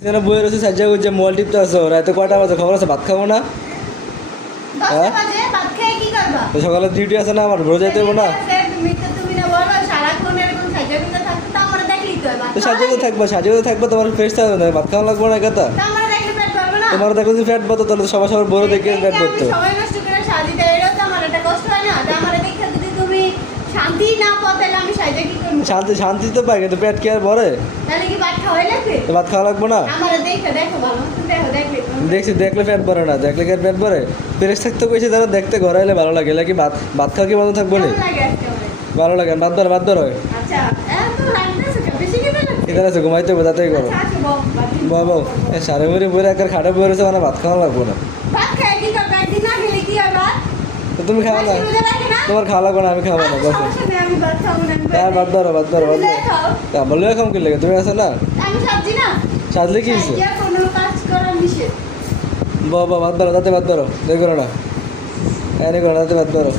এখানে বইয়ের রয়েছে সাজ্জা গুজ্জা মোবাইল টিপতে আসো রাতে কয়টা বাজে খবর আছে ভাত খাবো না হ্যাঁ তো সকালে ডিউটি আছে না আমার ভোর যাইতে হবো না তো সাজিয়ে থাকবো তোমার ফ্রেশ থাকবে না ভাত খাওয়া লাগবো না কথা তোমার দেখো যদি ফ্যাট বতো তাহলে সবার সবার বড় দেখে ফ্যাট করতো শান্তি শান্তি তো পাই কিন্তু পেট কি আর ভরে তো ভাত খাওয়া লাগবো না দেখছি দেখলে পেট ভরে না দেখলে কি আর পেট ভরে ফ্রেশ থাকতে কইছে তারা দেখতে ঘরে এলে ভালো লাগে কি ভাত ভাত খাওয়া কি বন্ধ থাকবো না ভালো লাগে বাদ ধর এখানে আছে ঘুমাইতে হবে তাতেই করো বাবু সারে মুড়ি বইরে একার খাটে বই রয়েছে মানে ভাত খাওয়া লাগবো না তো তুমি খাওয়া না তোমার খাওয়া লাগবো না আমি খাবো না বসো হ্যাঁ বাদ ধরো বললে খাম কি লাগে তুমি আছো না সাজলে কি হয়েছে বাবা বাদ ধরো তাতে বাদ ধরো দেখো না এনে করো তাতে বাদ ধরো